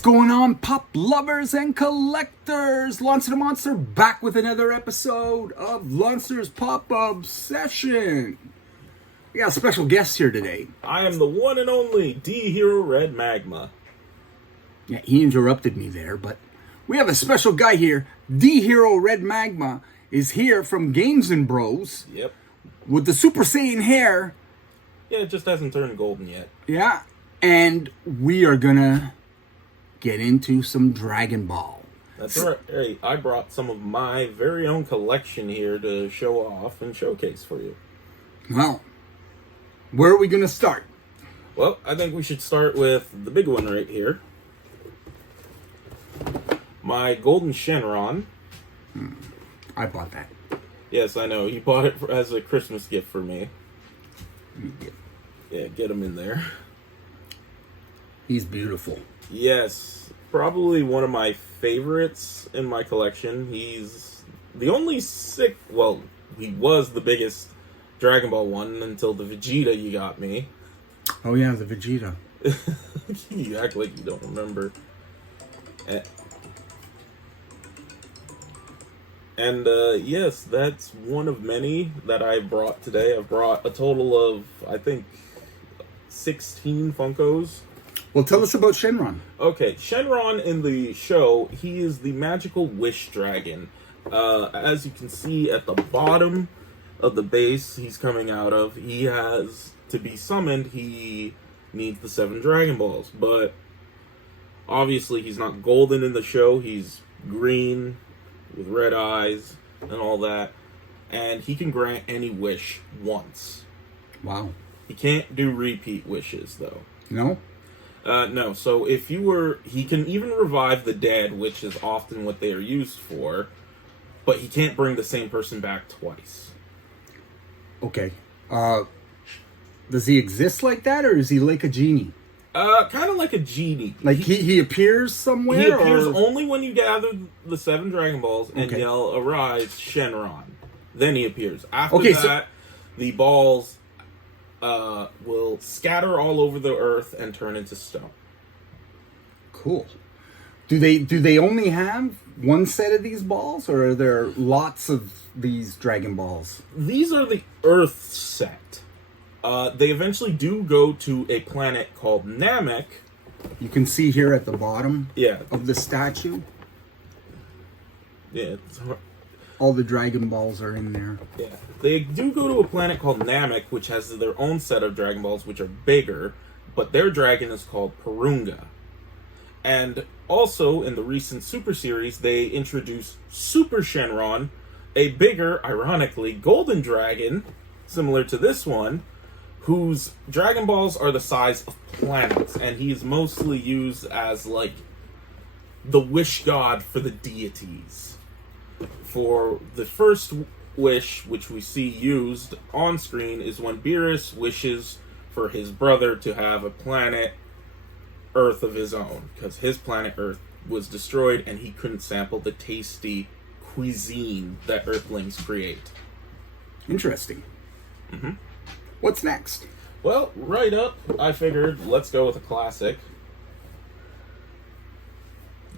going on, pop lovers and collectors? Lonster the Monster back with another episode of Lonster's Pop-Up Session. We got a special guest here today. I am the one and only Dhero Red Magma. Yeah, he interrupted me there, but we have a special guy here. Dhero Red Magma is here from Games and Bros. Yep. With the Super Saiyan hair. Yeah, it just hasn't turned golden yet. Yeah, and we are gonna get into some Dragon Ball. That's right. Hey, I brought some of my very own collection here to show off and showcase for you. Well, where are we gonna start? Well, I think we should start with the big one right here. My Golden Shenron. I bought that. Yes, I know. You bought it as a Christmas gift for me. Yeah, get him in there. He's beautiful. Yes, probably one of my favorites in my collection. He's the only well, he was the biggest Dragon Ball one until the Vegeta you got me. Oh yeah, the Vegeta. You act like you don't remember. And yes, that's one of many that I brought today. I've brought a total of, I think, 16 Funkos. Well, tell us about Shenron. Okay, Shenron in the show, he is the magical wish dragon. As you can see at the bottom of the base he's coming out of, he has, to be summoned, he needs the 7 Dragon Balls. But obviously he's not golden in the show, he's green with red eyes and all that. And he can grant any wish once. Wow. He can't do repeat wishes, though. No? No, so if you were... He can even revive the dead, which is often what they are used for, but he can't bring the same person back twice. Okay. Does he exist like that, or is he like a genie? Kind of like a genie. Like he appears somewhere? He appears only when you gather the 7 Dragon Balls and yell, "Arise, Shenron." Then he appears. After that, the balls... will scatter all over the earth and turn into stone. Cool. Do they only have one set of these balls, or are there lots of these Dragon Balls? These are the Earth set. They eventually do go to a planet called Namek. You can see here at the bottom of the statue. Yeah, it's hard. All the Dragon Balls are in there. Yeah. They do go to a planet called Namek, which has their own set of Dragon Balls, which are bigger, but their dragon is called Purunga. And also, in the recent Super Series, they introduced Super Shenron, a bigger, ironically, golden dragon, similar to this one, whose Dragon Balls are the size of planets, and he is mostly used as, like, the wish god for the deities. For the first wish, which we see used on screen, is when Beerus wishes for his brother to have a planet Earth of his own, because his planet Earth was destroyed and he couldn't sample the tasty cuisine that Earthlings create. Interesting. Mm-hmm. What's next? Well, right up, I figured let's go with a classic.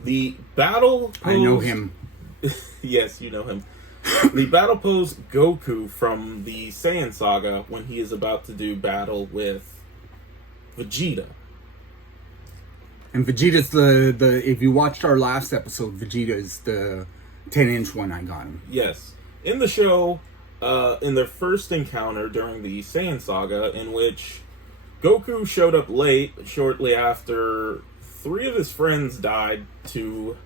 The Battle Pose... I know him. Yes, you know him. The battle pose Goku from the Saiyan saga when he is about to do battle with Vegeta. And Vegeta's the if you watched our last episode, Vegeta is the 10-inch one I got him. Yes. In the show, in their first encounter during the Saiyan saga, in which Goku showed up late, shortly after 3 of his friends died to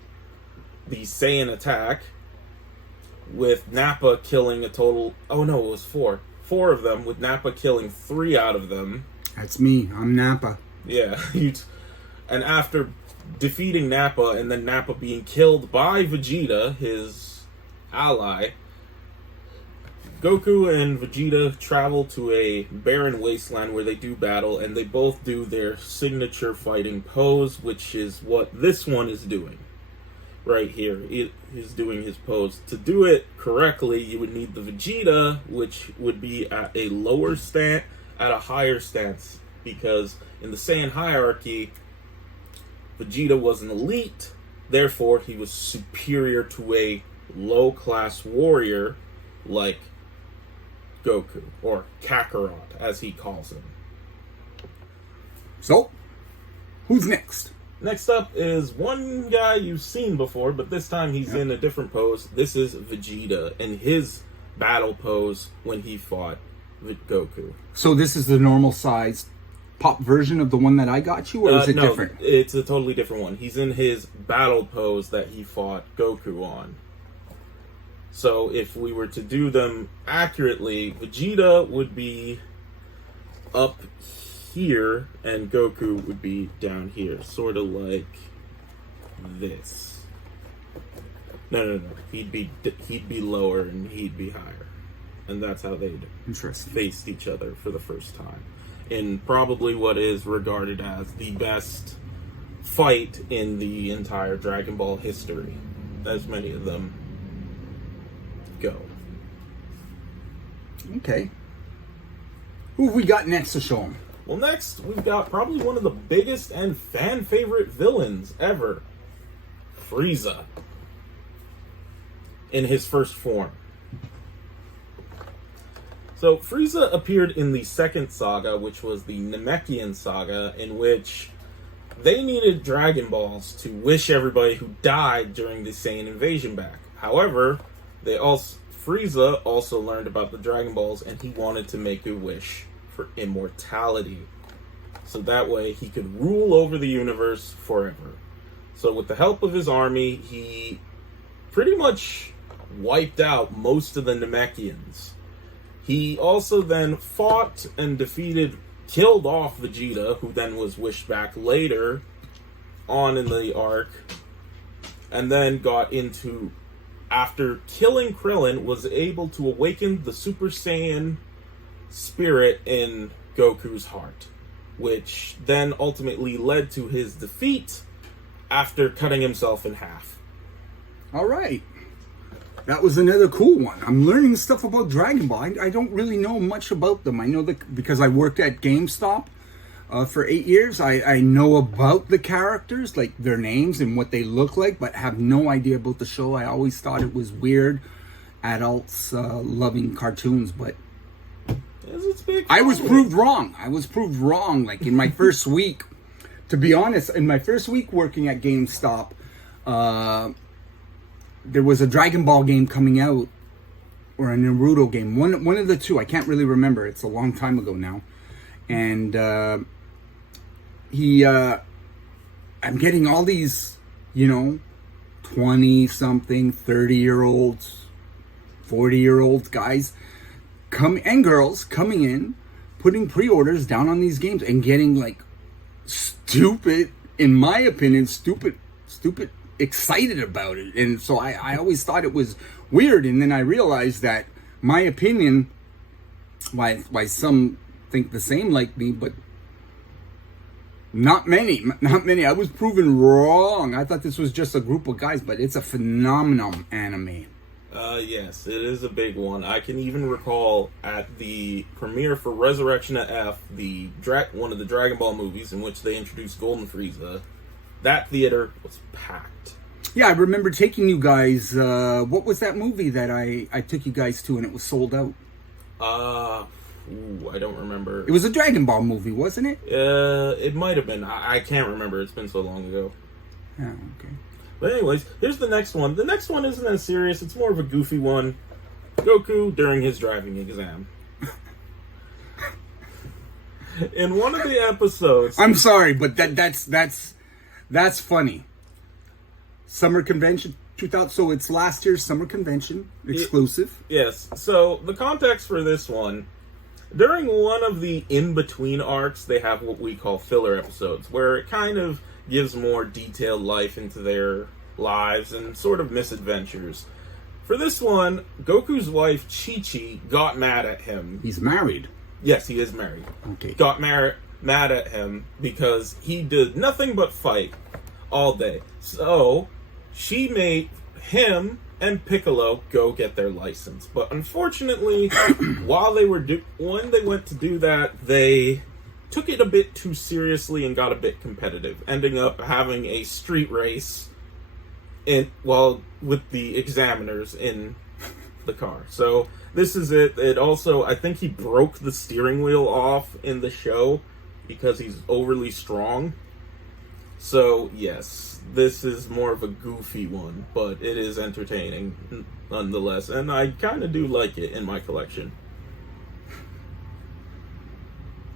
the Saiyan attack, with Nappa killing a total... Oh no, it was 4. 4 of them, with Nappa killing 3 out of them. That's me. I'm Nappa. Yeah. And after defeating Nappa, and then Nappa being killed by Vegeta, his ally, Goku and Vegeta travel to a barren wasteland where they do battle, and they both do their signature fighting pose, which is what this one is doing. Right here, it is doing his pose. To do it correctly, you would need the Vegeta, which would be at a lower stance, at a higher stance, because in the Saiyan hierarchy, Vegeta was an elite, therefore he was superior to a low-class warrior like Goku, or Kakarot, as he calls him. So, who's next? Next up is one guy you've seen before, but this time he's in a different pose. This is Vegeta in his battle pose when he fought Goku. So this is the normal size pop version of the one that I got you, or is it no, different? It's a totally different one. He's in his battle pose that he fought Goku on. So if we were to do them accurately, Vegeta would be up here and Goku would be down here, sort of like this. No. He'd be lower and he'd be higher, and that's how they faced each other for the first time in probably what is regarded as the best fight in the entire Dragon Ball history, as many of them go. Okay. Who have we got next to show him? Well, next, we've got probably one of the biggest and fan-favorite villains ever. Frieza. In his first form. So, Frieza appeared in the second saga, which was the Namekian saga, in which they needed Dragon Balls to wish everybody who died during the Saiyan invasion back. However, Frieza also learned about the Dragon Balls, and he wanted to make a wish for immortality, so that way he could rule over the universe forever. So with the help of his army, he pretty much wiped out most of the Namekians. He also then fought and killed off Vegeta, who then was wished back later on in the arc, and then got into, after killing Krillin, was able to awaken the Super Saiyan spirit in Goku's heart, which then ultimately led to his defeat after cutting himself in half. All right. That was another cool one. I'm learning stuff about Dragon Ball. I don't really know much about them. I know that because I worked at GameStop for 8 years. I know about the characters, like their names and what they look like, but have no idea about the show. I always thought it was weird, adults loving cartoons, but I was proved wrong. Like in my first week, to be honest, in my first week working at GameStop, there was a Dragon Ball game coming out, or a Naruto game. One of the two. I can't really remember. It's a long time ago now. And I'm getting all these, 20-something, 30-year-olds, 40-year-old guys and girls coming in, putting pre-orders down on these games and getting like stupid, in my opinion, stupid excited about it. And so I always thought it was weird, and then I realized that my opinion, why some think the same like me, but not many. I was proven wrong. I thought this was just a group of guys, but it's a phenomenal anime. Yes, it is a big one. I can even recall at the premiere for Resurrection of F, one of the Dragon Ball movies in which they introduced Golden Frieza, that theater was packed. Yeah, I remember taking you guys, what was that movie that I took you guys to and it was sold out? I don't remember. It was a Dragon Ball movie, wasn't it? It might have been. I can't remember. It's been so long ago. Oh, okay. But anyways, here's the next one. The next one isn't as serious. It's more of a goofy one. Goku during his driving exam. In one of the episodes... I'm sorry, but that's funny. Summer Convention 2000, so it's last year's Summer Convention exclusive. Yes. So the context for this one, during one of the in-between arcs, they have what we call filler episodes, where it kind of gives more detailed life into their lives and sort of misadventures. For this one, Goku's wife, Chi-Chi, got mad at him. He's married. Yes, he is married. Okay. Got mad at him because he did nothing but fight all day. So, she made him and Piccolo go get their license. But unfortunately, when they went to do that, they took it a bit too seriously and got a bit competitive, ending up having a street race with the examiners in the car. So this is it. It also, I think he broke the steering wheel off in the show because he's overly strong. So yes, this is more of a goofy one, but it is entertaining nonetheless, and I kind of do like it in my collection.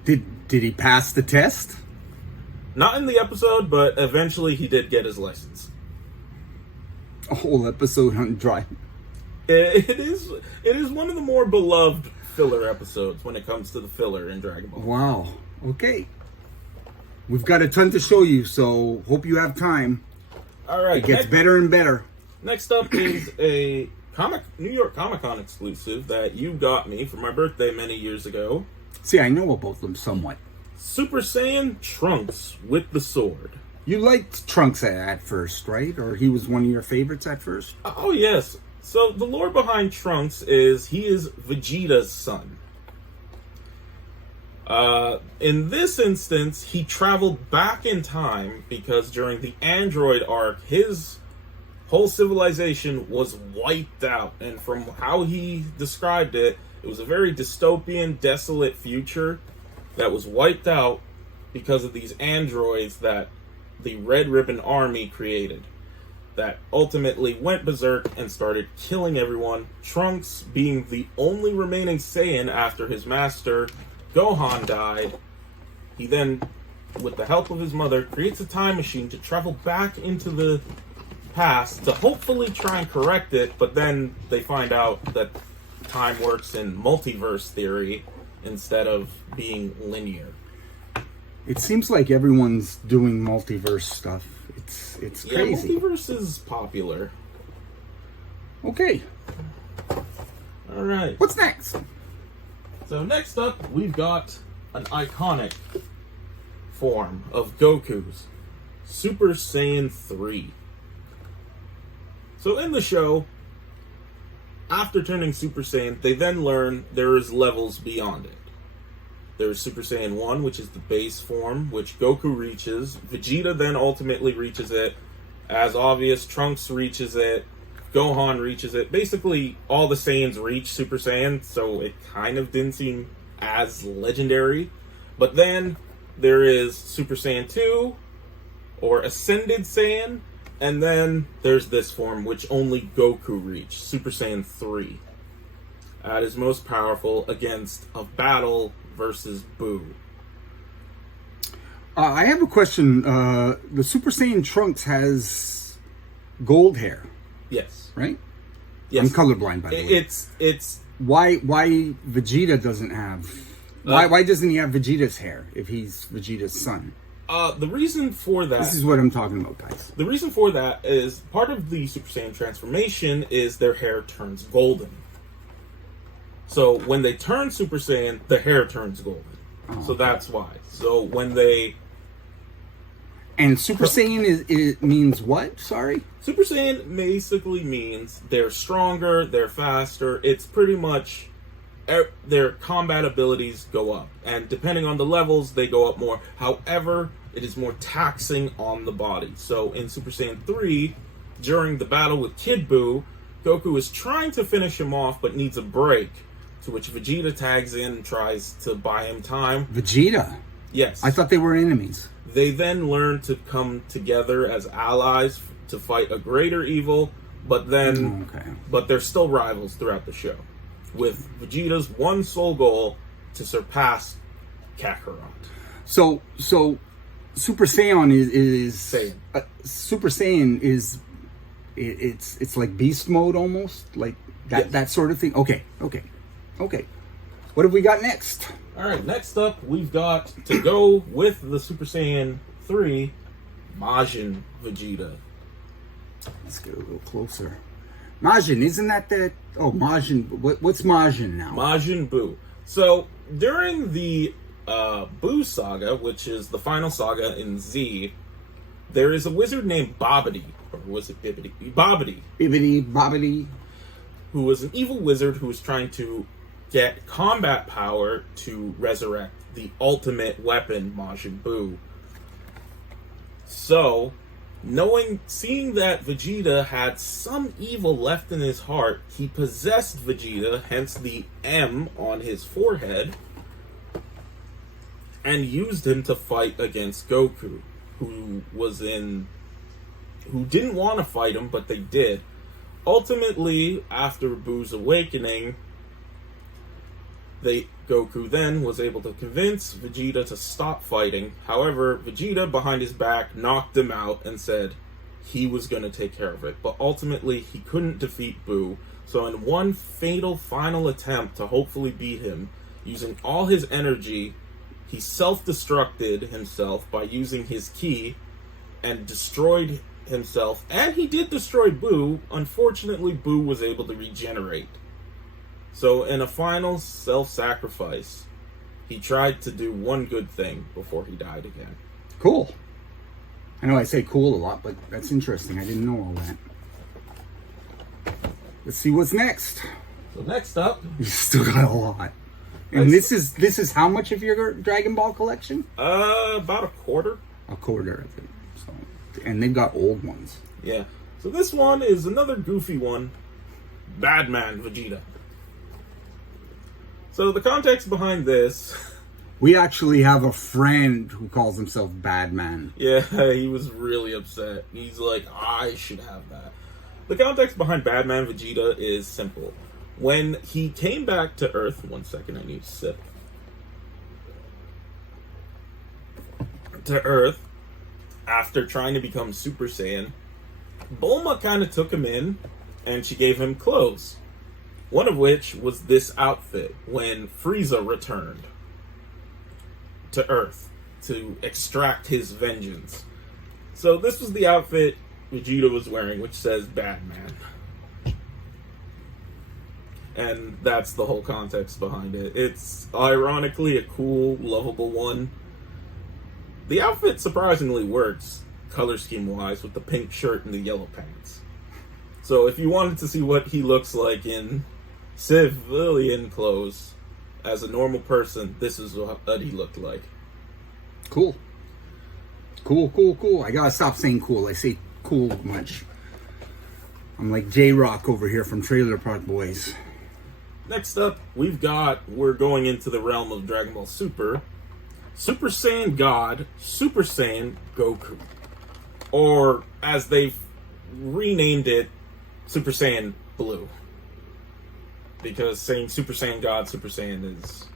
Did he pass the test? Not in the episode, but eventually he did get his license. A whole episode on driving. It is one of the more beloved filler episodes when it comes to the filler in Dragon Ball. Wow. Okay. We've got a ton to show you, so hope you have time. All right. It gets better and better. Next up is a New York Comic Con exclusive that you got me for my birthday many years ago. See, I know about them somewhat. Super Saiyan Trunks with the sword. You liked Trunks at first, right? Or he was one of your favorites at first? Oh, yes. So the lore behind Trunks is he is Vegeta's son. In this instance, he traveled back in time because during the Android arc, his whole civilization was wiped out. And from how he described it, it was a very dystopian, desolate future that was wiped out because of these androids that the Red Ribbon Army created, that ultimately went berserk and started killing everyone, Trunks being the only remaining Saiyan after his master, Gohan, died. He then, with the help of his mother, creates a time machine to travel back into the past to hopefully try and correct it, but then they find out that time works in multiverse theory instead of being linear. It seems like everyone's doing multiverse stuff. It's crazy. Yeah, multiverse is popular. Okay. All right. What's next? So next up, we've got an iconic form of Goku's Super Saiyan 3. So in the show, after turning Super Saiyan, they then learn there is levels beyond it. There's Super Saiyan 1, which is the base form, which Goku reaches. Vegeta then ultimately reaches it. As obvious, Trunks reaches it. Gohan reaches it. Basically, all the Saiyans reach Super Saiyan, so it kind of didn't seem as legendary. But then there is Super Saiyan 2, or Ascended Saiyan, and then there's this form, which only Goku reached, Super Saiyan 3. At his most powerful against a battle versus Boo. I have a question. The Super Saiyan Trunks has gold hair, Yes. right? Yes. I'm colorblind, by the way. It's Why Vegeta doesn't have... Why doesn't he have Vegeta's hair if he's Vegeta's son? the reason for that. This is what I'm talking about, guys. The reason for that is part of the Super Saiyan transformation is their hair turns golden. So when they turn Super Saiyan, the hair turns golden. Oh. So that's why. So when they... And Super Saiyan it means what? Sorry? Super Saiyan basically means they're stronger, they're faster. It's pretty much their combat abilities go up. And depending on the levels, they go up more. However, it is more taxing on the body. So in Super Saiyan 3, during the battle with Kid Buu, Goku is trying to finish him off but needs a break. To which Vegeta tags in and tries to buy him time. Vegeta? Yes. I thought they were enemies. They then learn to come together as allies to fight a greater evil, but then, but they're still rivals throughout the show, with Vegeta's one sole goal to surpass Kakarot. So Super Saiyan is Saiyan. Super Saiyan is it's like beast mode almost, like that Yes. that sort of thing. Okay. What have we got next? All right, next up, we've got to go with the Super Saiyan 3, Majin Vegeta. Let's get a little closer. Majin, isn't that the... Oh, Majin. What's Majin now? Majin Buu. So, during the Buu saga, which is the final saga in Z, there is a wizard named Babidi, or was it Bibbidi? Babidi. Bibbidi, bobbidi. Who was an evil wizard who was trying to get combat power to resurrect the ultimate weapon, Majin Buu. So, seeing that Vegeta had some evil left in his heart, he possessed Vegeta, hence the M on his forehead, and used him to fight against Goku, who didn't want to fight him, but they did. Ultimately, after Buu's awakening, Goku then was able to convince Vegeta to stop fighting. However, Vegeta, behind his back, knocked him out and said he was going to take care of it. But ultimately, he couldn't defeat Buu. So in one fatal final attempt to hopefully beat him, using all his energy, he self-destructed himself by using his ki and destroyed himself. And he did destroy Buu. Unfortunately, Buu was able to regenerate. So in a final self-sacrifice, he tried to do one good thing before he died again. Cool. I know I say cool a lot, but that's interesting. I didn't know all that. Let's see what's next. So next up, You still got a lot. And this is how much of your Dragon Ball collection? About a quarter. A quarter of it. So, and they've got old ones. Yeah. So this one is another goofy one. Badman Vegeta. So the context behind this... We actually have a friend who calls himself Badman. Yeah, he was really upset. He's like, I should have that. The context behind Badman Vegeta is simple. When he came back to Earth... One second, I need to sip. To Earth, after trying to become Super Saiyan, Bulma kind of took him in, and she gave him clothes. One of which was this outfit when Frieza returned to Earth to extract his vengeance. So this was the outfit Vegeta was wearing, which says Badman. And that's the whole context behind it. It's ironically a cool, lovable one. The outfit surprisingly works, color scheme-wise, with the pink shirt and the yellow pants. So if you wanted to see what he looks like in civilian clothes as a normal person, this is what he looked like. Cool. Cool. I gotta stop saying cool. I say cool much. I'm like J-Rock over here from Trailer Park Boys. Next up, we're going into the realm of Dragon Ball Super. Super Saiyan God, Super Saiyan Goku. Or, as they've renamed it, Super Saiyan Blue. Because saying Super Saiyan God, Super Saiyan is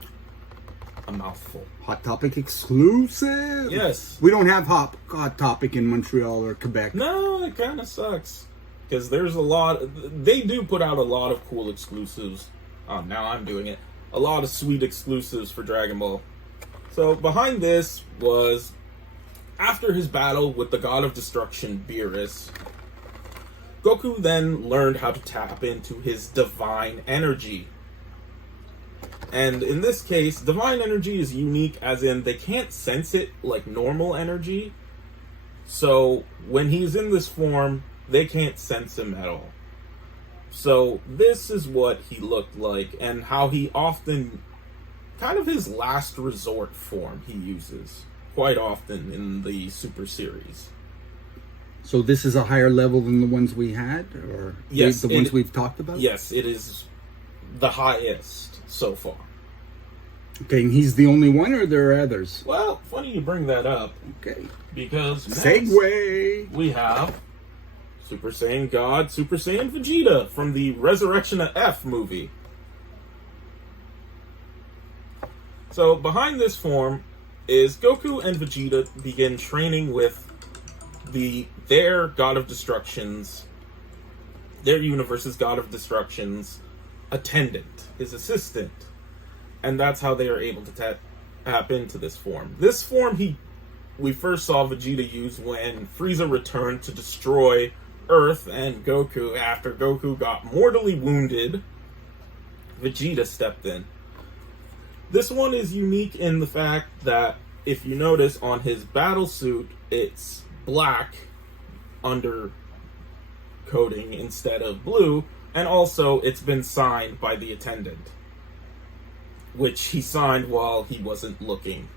a mouthful. Hot Topic exclusive. Yes. We don't have Hot Topic in Montreal or Quebec. No, it kind of sucks. Because there's they do put out a lot of cool exclusives. Oh, now I'm doing it. A lot of sweet exclusives for Dragon Ball. So behind this was, after his battle with the God of Destruction, Beerus, Goku then learned how to tap into his divine energy. And in this case, divine energy is unique as in they can't sense it like normal energy. So when he's in this form, they can't sense him at all. So this is what he looked like and how he often, kind of his last resort form he uses quite often in the Super Series. So this is a higher level than the ones we had? Or yes, the ones we've talked about? Yes, it is the highest so far. Okay, and he's the only one, or there are others? Well, funny you bring that up. Okay. Because next Segway! We have Super Saiyan God, Super Saiyan Vegeta from the Resurrection of F movie. So behind this form is Goku and Vegeta begin training with their God of Destruction's, their universe's God of Destruction's attendant, his assistant. And that's how they are able to tap into this form. This form we first saw Vegeta use when Frieza returned to destroy Earth and Goku. After Goku got mortally wounded, Vegeta stepped in. This one is unique in the fact that, if you notice, on his battle suit, it's black under coating instead of blue, and also it's been signed by the attendant. which he signed while he wasn't looking.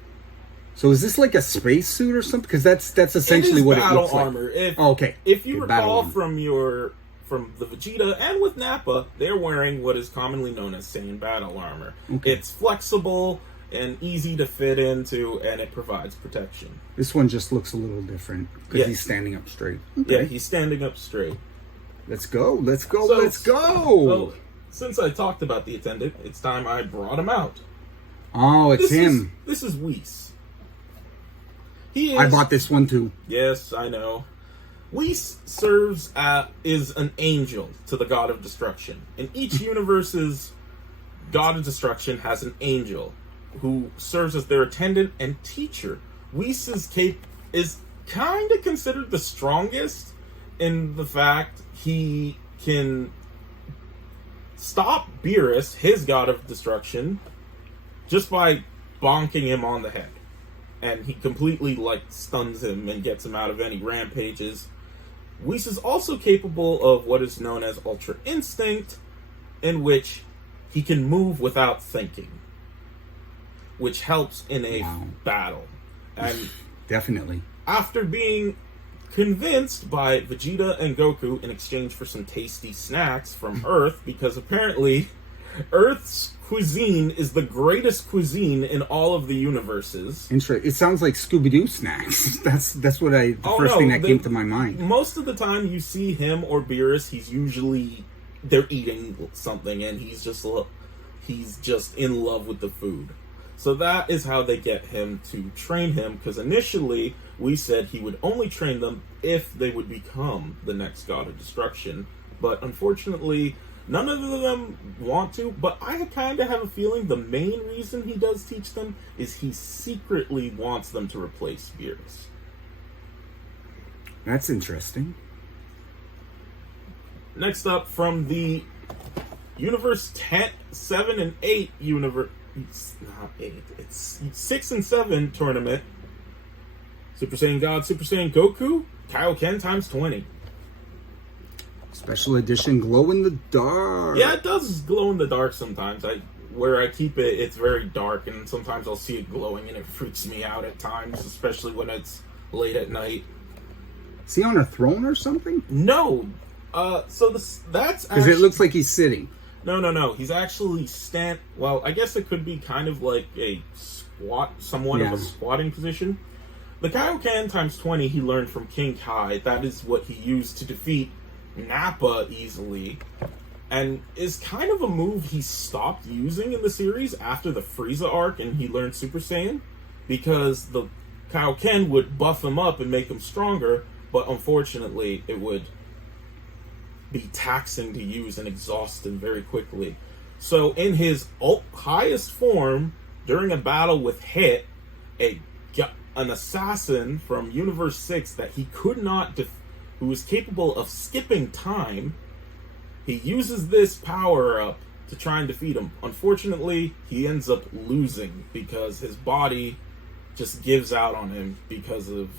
So is this like a spacesuit or something? Because that's essentially what it looks like. Battle armor. Okay. If you Okay, recall from the Vegeta and with Nappa, they're wearing what is commonly known as Saiyan battle armor. Okay. It's flexible and easy to fit into, and it provides protection. This one just looks a little different because Yes. he's standing up straight. Yeah, he's standing up straight. Let's go. Let's go. So- Let's go. So, since I talked about the attendant, it's time I brought him out. Oh, it's him. This is Whis. He is. I bought this one too. Yes, I know. Whis is an angel to the god of destruction. In each universe's god of destruction has an angel who serves as their attendant and teacher. Whis is kind of considered the strongest in the fact he can stop Beerus, his god of destruction, just by bonking him on the head. And he completely, stuns him and gets him out of any rampages. Whis is also capable of what is known as Ultra Instinct, in which he can move without thinking, which helps in a battle. And Definitely. after being convinced by Vegeta and Goku in exchange for some tasty snacks from Earth, because apparently Earth's cuisine is the greatest cuisine in all of the universes. It sounds like Scooby-Doo snacks. That's what the first thing that came to my mind. Most of the time you see him or Beerus, they're eating something and he's just in love with the food. So that is how they get him to train him, because initially we said he would only train them if they would become the next god of destruction. But unfortunately, none of them want to, but I kind of have a feeling the main reason he does teach them is he secretly wants them to replace Beerus. That's interesting. Next up, from the Universe 7 and 8 universe... It's not 8. It's 6 and 7 tournament. Super Saiyan God, Super Saiyan Goku, Kaioken times 20. Special edition glow in the dark. Yeah, it does glow in the dark sometimes. Where I keep it, it's very dark, and sometimes I'll see it glowing, and it freaks me out at times, especially when it's late at night. Is he on a throne or something? No. So that's because it looks like he's sitting. No. He's actually well, I guess it could be kind of like a somewhat of a squatting position. The Kaioken times 20 he learned from King Kai. That is what he used to defeat Nappa easily, and is kind of a move he stopped using in the series after the Frieza arc and he learned Super Saiyan, because the Kaioken would buff him up and make him stronger, but unfortunately it would be taxing to use and exhaust him very quickly. So in his highest form, during a battle with Hit, an assassin from Universe 6 that he could not who was capable of skipping time, he uses this power-up to try and defeat him. Unfortunately, he ends up losing because his body just gives out on him because of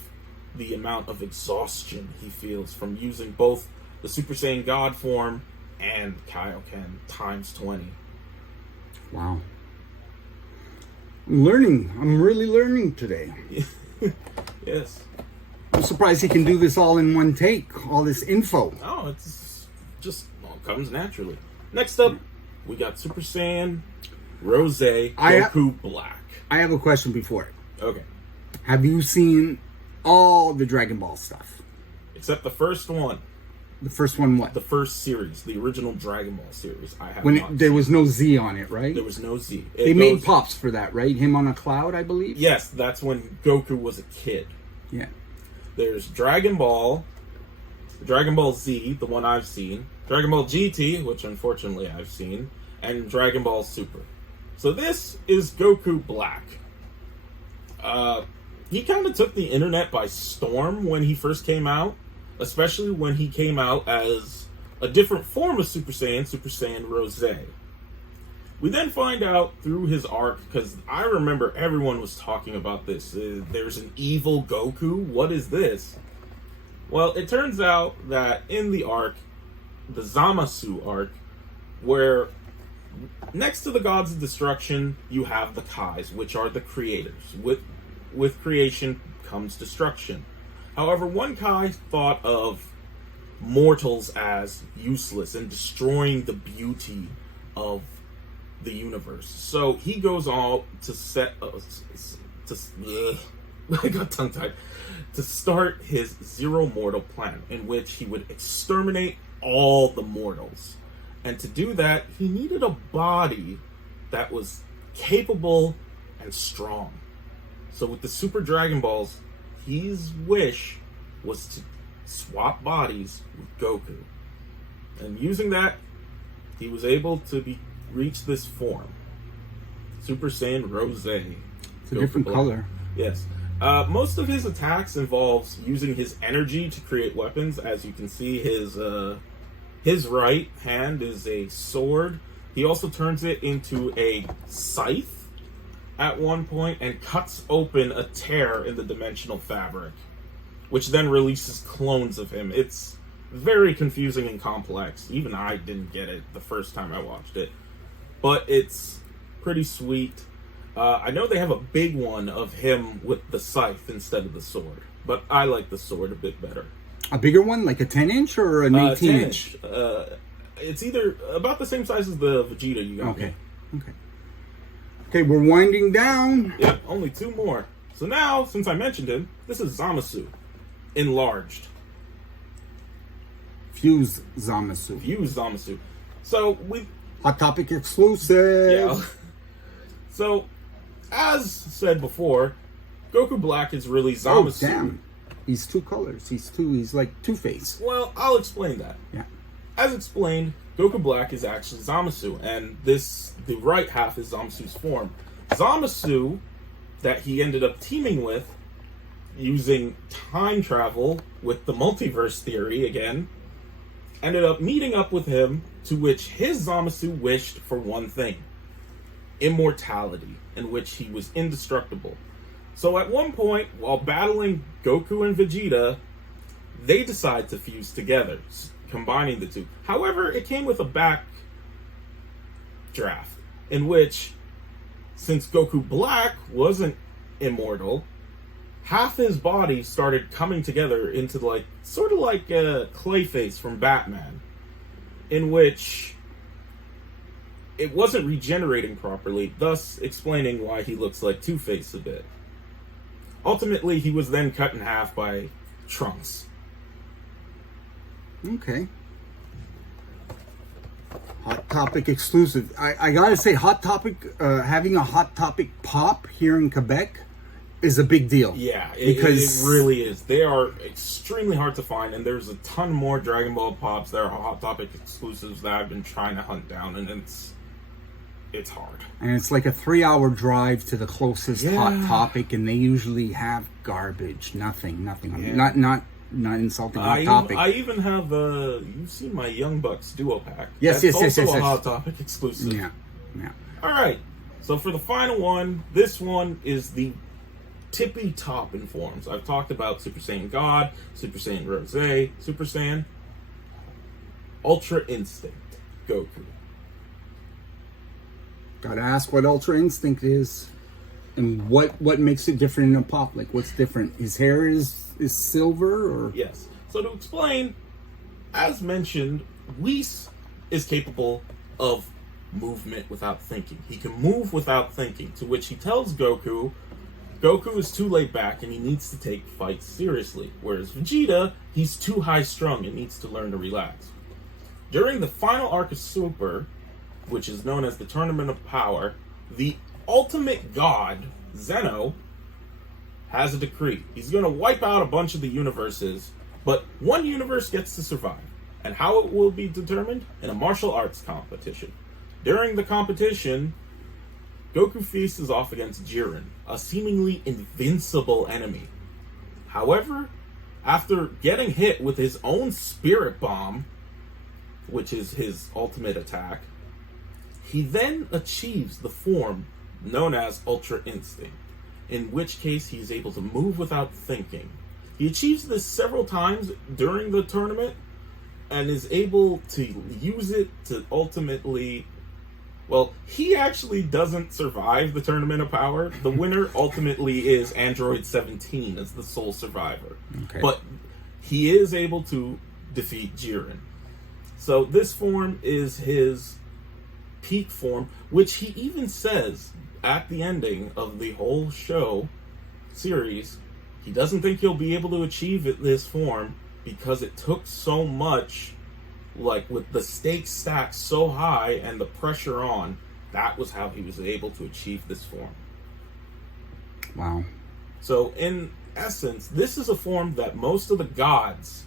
the amount of exhaustion he feels from using both the Super Saiyan God form and Kaioken times 20. Wow. I'm really learning today. Yes. I'm surprised he can do this all in one take, all this info. Oh, it's just comes naturally. Next up, we got Super Saiyan Rose Goku Black. I have a question before it. Okay. Have you seen all the Dragon Ball stuff? Except the first one. The first one what? The first series, the original Dragon Ball series. I have there was no Z on it, right? There was no Z. They made Pops for that, right? Him on a cloud, I believe? Yes, that's when Goku was a kid. Yeah. There's Dragon Ball, Dragon Ball Z, the one I've seen, Dragon Ball GT, which unfortunately I've seen, and Dragon Ball Super. So this is Goku Black. He kind of took the internet by storm when he first came out, especially when he came out as a different form of Super Saiyan Rose. We then find out through his arc, because I remember everyone was talking about this. There's an evil Goku? What is this? Well, it turns out that in the arc, the Zamasu arc, where Next to the gods of destruction, you have the Kais, which are the creators. With creation comes destruction. However, one Kai thought of mortals as useless and destroying the beauty of the universe. So he goes on to I got tongue-tied. To start his zero mortal plan, in which he would exterminate all the mortals. And to do that, he needed a body that was capable and strong. So with the Super Dragon Balls, his wish was to swap bodies with Goku. And using that, he was able to reach this form. Super Saiyan Rose. It's a different color. Yes. Most of his attacks involves using his energy to create weapons. As you can see, his right hand is a sword. He also turns it into a scythe at one point and cuts open a tear in the dimensional fabric, which then releases clones of him. It's very confusing and complex. Even I didn't get it the first time I watched it. But it's pretty sweet. I know they have a big one of him with the scythe instead of the sword, but I like the sword a bit better. A bigger one, like a 10-inch or an 18-inch? It's either about the same size as the Vegeta you got. Okay. Okay, we're winding down. Yep, only two more. So now, since I mentioned him, this is Zamasu, enlarged. Fuse Zamasu. Fuse Zamasu. So we Hot Topic exclusive. Yeah. So, as said before, Goku Black is really Zamasu. Oh, damn. He's two colors. He's like Two-Face. Well, I'll explain that. Yeah. As explained, Goku Black is actually Zamasu, and the right half is Zamasu's form. Zamasu, that he ended up teaming with, using time travel with the multiverse theory again, ended up meeting up with him, to which his Zamasu wished for one thing: immortality, in which he was indestructible. So at one point, while battling Goku and Vegeta, they decide to fuse together, combining the two. However, it came with a back draft, in which, since Goku Black wasn't immortal, half his body started coming together into sort of like a Clayface from Batman, in which it wasn't regenerating properly, thus explaining why he looks like Two-Face a bit. Ultimately, he was then cut in half by Trunks. Okay. Hot Topic exclusive. I gotta say, Hot Topic, having a Hot Topic pop here in Quebec is a big deal. Yeah, because it really is. They are extremely hard to find, and there's a ton more Dragon Ball Pops that are Hot Topic exclusives that I've been trying to hunt down, and it's hard. And it's like a 3-hour drive to the closest Hot Topic, and they usually have garbage. Nothing. I mean, not insulting Hot Topic. I even have you've seen my Young Bucks duo pack. Yes. That's also a Hot Topic exclusive. Yeah. All right. So for the final one, this one is the tippy top in forms. I've talked about Super Saiyan God, Super Saiyan Rose, Super Saiyan Ultra Instinct Goku. Gotta ask what Ultra Instinct is, and what makes it different in a pop. Like, what's different? His hair is silver, or yes. So to explain, as mentioned, Whis is capable of movement without thinking. He can move without thinking. To which he tells Goku is too laid back and he needs to take fights seriously. Whereas Vegeta, he's too high strung and needs to learn to relax. During the final arc of Super, which is known as the Tournament of Power, the ultimate god, Zeno, has a decree. He's going to wipe out a bunch of the universes, but one universe gets to survive. And how it will be determined? In a martial arts competition. During the competition, Goku faces off against Jiren, a seemingly invincible enemy. However, after getting hit with his own Spirit Bomb, which is his ultimate attack, he then achieves the form known as Ultra Instinct, in which case he is able to move without thinking. He achieves this several times during the tournament and is able to use it to ultimately Well, he actually doesn't survive the Tournament of Power. The winner ultimately is Android 17 as the sole survivor. Okay. But he is able to defeat Jiren. So this form is his peak form, which he even says at the ending of the whole show series, he doesn't think he'll be able to achieve this form because it took so much, like with the stakes stacked so high and the pressure on, that was how he was able to achieve this form. Wow. So in essence, this is a form that most of the gods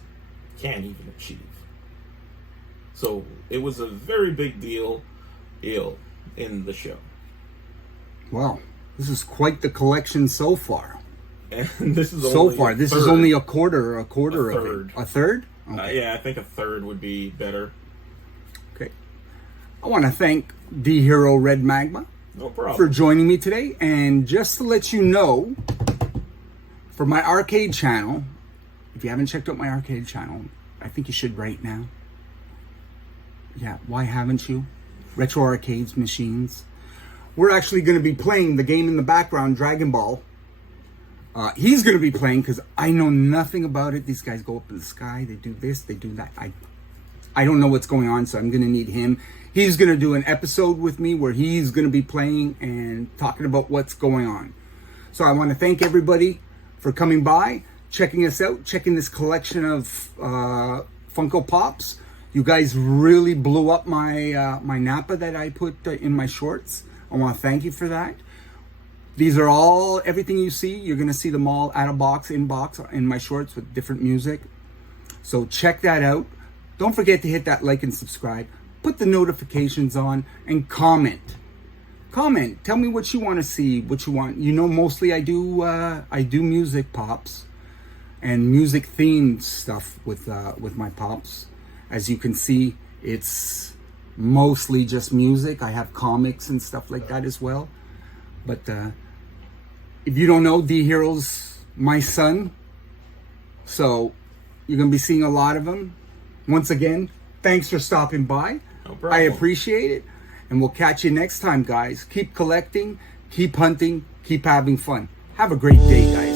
can't even achieve. So it was a very big deal in the show. Wow. This is quite the collection so far. And this is so far. This is only a quarter of third. it. A third? Okay. Yeah, I think a third would be better. Okay. I want to thank Dhero Red Magma No problem. for joining me today. And just to let you know, for my arcade channel, if you haven't checked out my arcade channel, I think you should right now. Yeah, why haven't you? Retro Arcades machines. We're actually going to be playing the game in the background, Dragonball. He's going to be playing because I know nothing about it. These guys go up in the sky. They do this. They do that. I don't know what's going on, so I'm going to need him. He's going to do an episode with me where he's going to be playing and talking about what's going on. So I want to thank everybody for coming by, checking us out, checking this collection of Funko Pops. You guys really blew up my my Nappa that I put in my shorts. I want to thank you for that. These are all, everything you see, you're going to see them all out of box, in box, in my shorts with different music. So check that out. Don't forget to hit that like and subscribe. Put the notifications on and comment. Comment. Tell me what you want to see, what you want. You know, mostly I do music pops and music themed stuff with my pops. As you can see, it's mostly just music. I have comics and stuff like that as well. But if you don't know, Dhero's my son. So you're going to be seeing a lot of them. Once again, thanks for stopping by. No problem. I appreciate it. And we'll catch you next time, guys. Keep collecting, keep hunting, keep having fun. Have a great day, guys.